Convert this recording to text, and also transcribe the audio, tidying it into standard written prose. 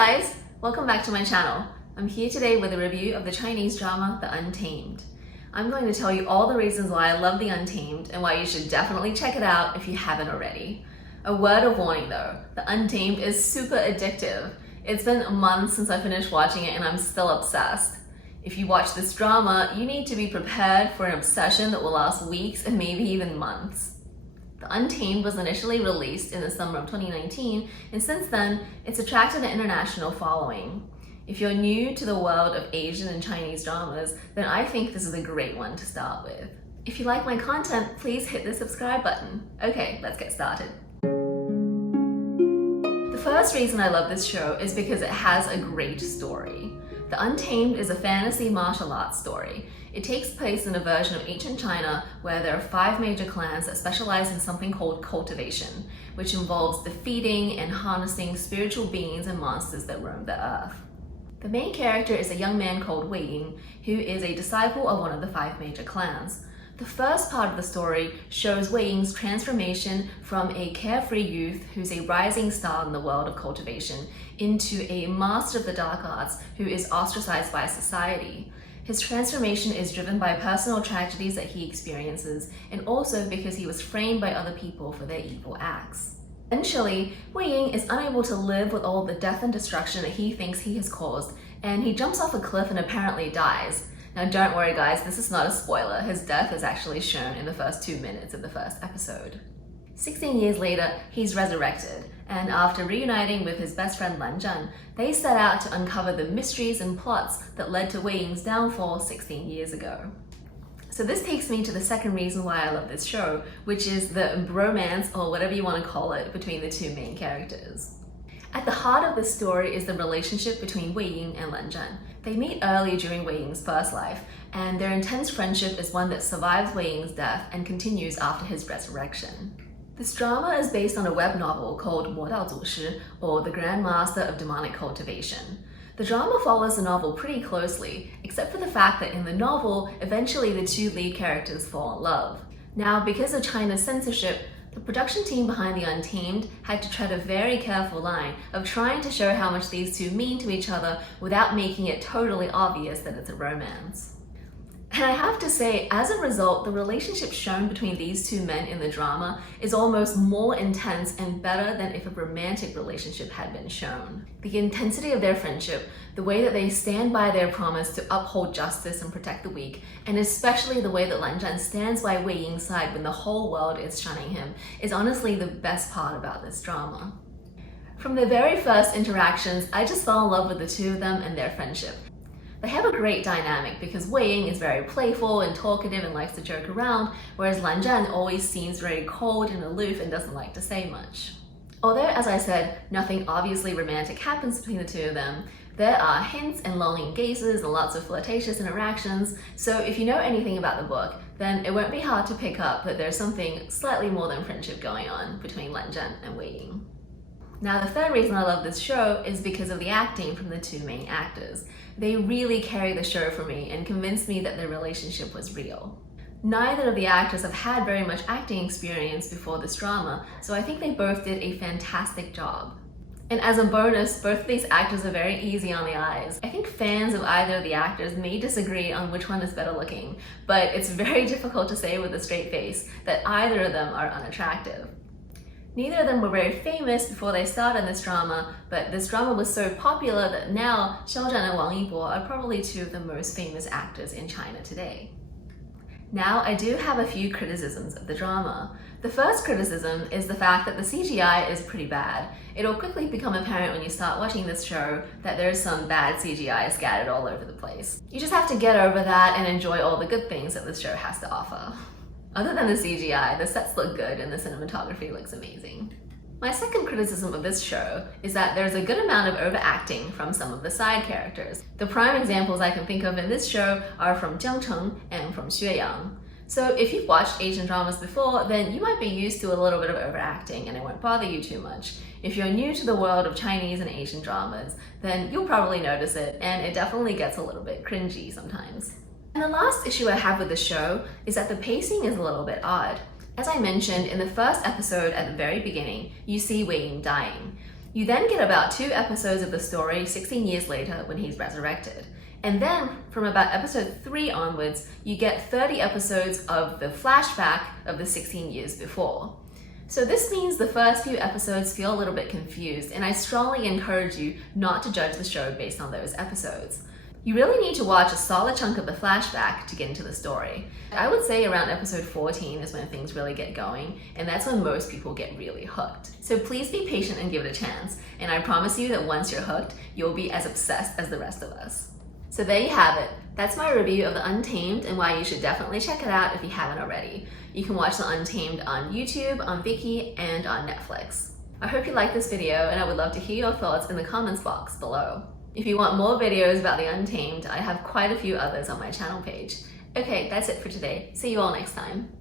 guys, welcome back to my channel. I'm here today with a review of the Chinese drama, The Untamed. I'm going to tell you all the reasons why I love The Untamed and why you should definitely check it out if you haven't already. A word of warning though, The Untamed is super addictive. It's been months since I finished watching it and I'm still obsessed. If you watch this drama, you need to be prepared for an obsession that will last weeks and maybe even months. The Untamed was initially released in the summer of 2019, and since then, it's attracted an international following. If you're new to the world of Asian and Chinese dramas, then I think this is a great one to start with. If you like my content, please hit the subscribe button. Okay, let's get started. The first reason I love this show is because it has a great story. The Untamed is a fantasy martial arts story. It takes place in a version of ancient China where there are 5 major clans that specialize in something called cultivation, which involves defeating and harnessing spiritual beings and monsters that roam the earth. The main character is a young man called Wei Ying, who is a disciple of one of the 5 major clans. The first part of the story shows Wei Ying's transformation from a carefree youth who's a rising star in the world of cultivation into a master of the dark arts who is ostracized by society. His transformation is driven by personal tragedies that he experiences and also because he was framed by other people for their evil acts. Eventually, Wei Ying is unable to live with all the death and destruction that he thinks he has caused, and he jumps off a cliff and apparently dies. Now don't worry guys, this is not a spoiler. His death is actually shown in the first 2 minutes of the first episode. 16 years later, he's resurrected, and after reuniting with his best friend Lan Zhan, they set out to uncover the mysteries and plots that led to Wei Ying's downfall 16 years ago. So this takes me to the second reason why I love this show, which is the bromance, or whatever you want to call it, between the 2 main characters. At the heart of this story is the relationship between Wei Ying and Lan Zhan. They meet early during Wei Ying's first life, and their intense friendship is one that survives Wei Ying's death and continues after his resurrection. This drama is based on a web novel called MoDaoZuShi, or The Grandmaster of Demonic Cultivation. The drama follows the novel pretty closely, except for the fact that in the novel, eventually the 2 lead characters fall in love. Now, because of China's censorship, the production team behind The Untamed had to tread a very careful line of trying to show how much these 2 mean to each other without making it totally obvious that it's a romance. And I have to say, as a result, the relationship shown between these 2 men in the drama is almost more intense and better than if a romantic relationship had been shown. The intensity of their friendship, the way that they stand by their promise to uphold justice and protect the weak, and especially the way that Lan Zhan stands by Wei Ying's side when the whole world is shunning him, is honestly the best part about this drama. From the very first interactions, I just fell in love with the 2 of them and their friendship. They have a great dynamic because Wei Ying is very playful and talkative and likes to joke around, whereas Lan Zhan always seems very cold and aloof and doesn't like to say much. Although, as I said, nothing obviously romantic happens between the 2 of them, there are hints and longing gazes and lots of flirtatious interactions, so if you know anything about the book, then it won't be hard to pick up that there's something slightly more than friendship going on between Lan Zhan and Wei Ying. Now, the third reason I love this show is because of the acting from the 2 main actors. They really carry the show for me and convinced me that their relationship was real. Neither of the actors have had very much acting experience before this drama, so I think they both did a fantastic job. And as a bonus, both of these actors are very easy on the eyes. I think fans of either of the actors may disagree on which one is better looking, but it's very difficult to say with a straight face that either of them are unattractive. Neither of them were very famous before they started this drama, but this drama was so popular that now Xiao Zhan and Wang Yibo are probably 2 of the most famous actors in China today. Now, I do have a few criticisms of the drama. The first criticism is the fact that the CGI is pretty bad. It'll quickly become apparent when you start watching this show that there's some bad CGI scattered all over the place. You just have to get over that and enjoy all the good things that this show has to offer. Other than the CGI, the sets look good and the cinematography looks amazing. My second criticism of this show is that there's a good amount of overacting from some of the side characters. The prime examples I can think of in this show are from Jiang Cheng and from Xue Yang. So if you've watched Asian dramas before, then you might be used to a little bit of overacting and it won't bother you too much. If you're new to the world of Chinese and Asian dramas, then you'll probably notice it, and it definitely gets a little bit cringy sometimes. And the last issue I have with the show is that the pacing is a little bit odd. As I mentioned, in the first episode at the very beginning, you see Wei Ying dying. You then get about 2 episodes of the story 16 years later when he's resurrected. And then from about episode 3 onwards, you get 30 episodes of the flashback of the 16 years before. So this means the first few episodes feel a little bit confused, and I strongly encourage you not to judge the show based on those episodes. You really need to watch a solid chunk of the flashback to get into the story. I would say around episode 14 is when things really get going, and that's when most people get really hooked. So please be patient and give it a chance, and I promise you that once you're hooked, you'll be as obsessed as the rest of us. So there you have it. That's my review of the Untamed and why you should definitely check it out if you haven't already. You can watch the Untamed on YouTube, on Viki, and on Netflix. I hope you liked this video, and I would love to hear your thoughts in the comments box below. If you want more videos about the Untamed, I have quite a few others on my channel page. Okay, that's it for today. See you all next time.